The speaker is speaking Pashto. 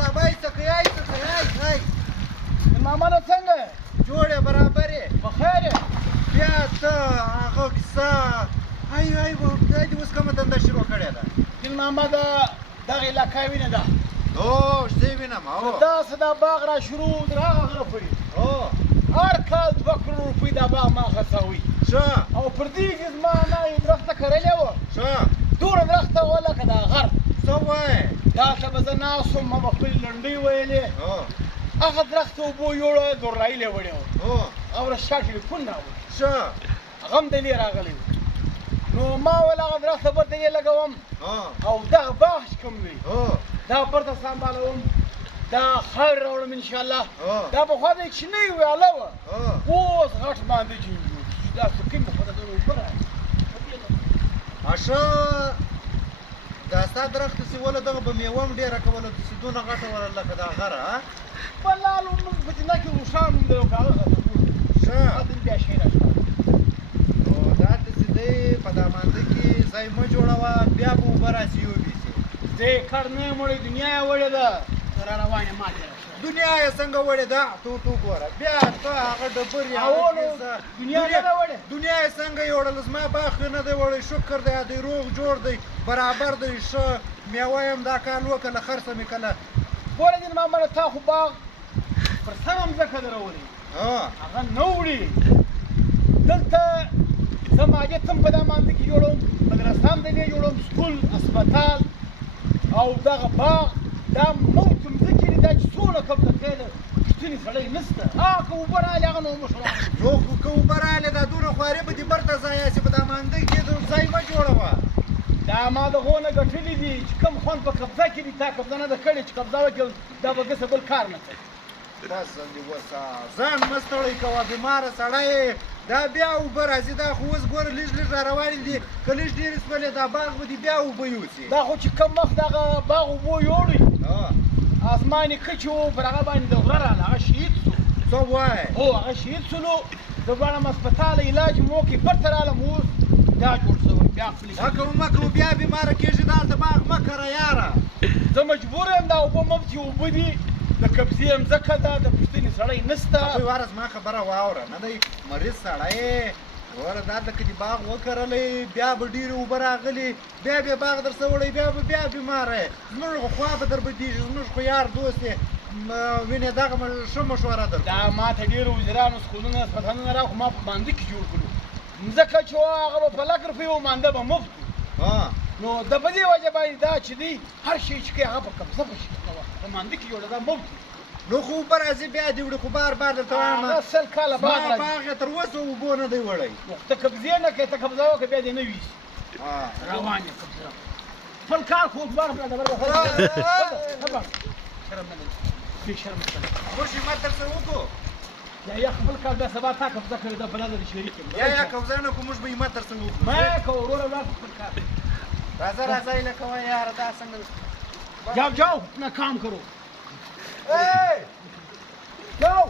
صاحبایचं काय यायचं काय मामाला सांग जोड्या बराबर आहे बखैर त्याच अगं किस्सा आई काय दिवस का धंदा शिरो कड्याला दिन मामा دا इलाका وینه دا हो وینم هو دا صدا باغ را شروع درا غفري هو هر کال 2 کروڑ روپۍ دا باغ ما خساوي ښه او پر دې زما نه درخته کرلې و ښه دوره درخته ولا کدا غر څه وای دا ته به زه ناسم ما خپل لنډۍ ویلې هو هغه درخته اوبو یوړه دورایلې وړې هو او رشا ټلیفون راوړ ښه هغه هم دلې راغلی نو ما ولا هغه درخته به دلې لګوم او دغه باغ چې کوم وي دا برته سنبالوم دا خیر راوړم ان شاء الله دا په خوا دې چینی وي علاوه اوس غټ باندې جوړ دا څه کوم په دغه اوپر اشه دا ستا درخت چې ولا دغه به میوه هم ډېره کوله چې دونه غټه ولا لکه دا غره بلالو موږ په دې کې روښان هم درو کاغذ ښه اته بیا شي راځه او دا چې دې په دامانده کې ځای مو جوړوا بیا به اوبه راسي وبېسي دې کار نه مړې دنیا یې وړې ده را روانه ماته دنیا یې څنګه وړې ده تو ګوره بیا ته هغه ډبرې دنیا نه وړې دنیا یې څنګه یوړل زما باغ نه دی وړی شکر دی دی روغ جوړ دی برابر دی ښه میوه یې هم دا کال وکړه خرڅه مې کله ګوره دې مامله تا خو باغ پر سر مځکه درولې هغه نه وړي دلته زه ماجد هم په دا مانده کې جوړوم مدرسه هم دلې جوړوم سکول اسپتال او دغه باغ دا موت مځکې دي دا چې څونه قبضه کړې رښتینې سړی نشته که اوبه رالې هغه نو که اوبه رالې دا دونه خوارې به دې برته ځای هسې په دا مانده کې ځای مه جوړوه دا ما د غونه ګټلي دي چې کوم خوند په قبضه کې دي تا قبضه نه ده کړې چې قبضه وکړې دا به ګسه بل کار نه کوي بس دې وسه ځان مه ستړی کوه بیماره سړی دا بیا اوبه راځي دا خو اوس ګوره لږ را روانې دي که لږ ډېرې شولې دا باغ به دې بیا اوبه یوسي دا خو چې کوم وخت دغه باغ اوبو یوړی اسماني کچې و پر هغه باندې د غره راله هغه شهید سو څه وایې هو هغه شهید سولو زه غواړم اسپتال علاج مو وکړي برته رالم اوس دا جوړ شوی بیا خپلې مه کوه بیا بیماره کېږي دا هلته باغ مه کره یاره زه مجبور یم دا اوبه مفتې اوبه دي د قبضې مځکه ده د پوښتنې سړی نشته هغوی واره زما خبره واوره نه دی مریض سړی وره دا لکه دې باغ وکرلی بیا به ډېرې اوبه راغلي بیا باغ در څه وړی بیا بیماره یې زموږ خو خوا به در بدېږي زموږ خو یار دوست یې وینې دغه ښه مشوره در دا ما ته ډېرو وزیرانو سکولونه اسپتالونه راخو ما په مانده کې جوړ کړو مځکه چې وه هغه به په لک روپۍ و مانده به مفت نو د په دې وجه باندې دا چې دی هر شی چې کوي هغه په قبضه به شي په مانده کې جوړه دا مفت نو خو اوبه راځي بیا دې وړي خو بار درته وایم هغه سل کاله بعد راځي باغ یې تر اوسه اوبو نه دی وړی ته قبضې نه کوې ته قبضه وکړه بیا دې نه ویسي روان یې قبضه خپل کار خو بار بې شرمه خوشي ما درسره وکړو یا خپل کار بیا سبا تا قبضه کړې ده بله د شریک یم یا قبضه نه کوو موږ به یې ما درسره وکړو ما یې کوه وروره ولاړ خپل کار راځه یې لکه وایي یاره دا څنګه जाओ अपना काम करो जाओ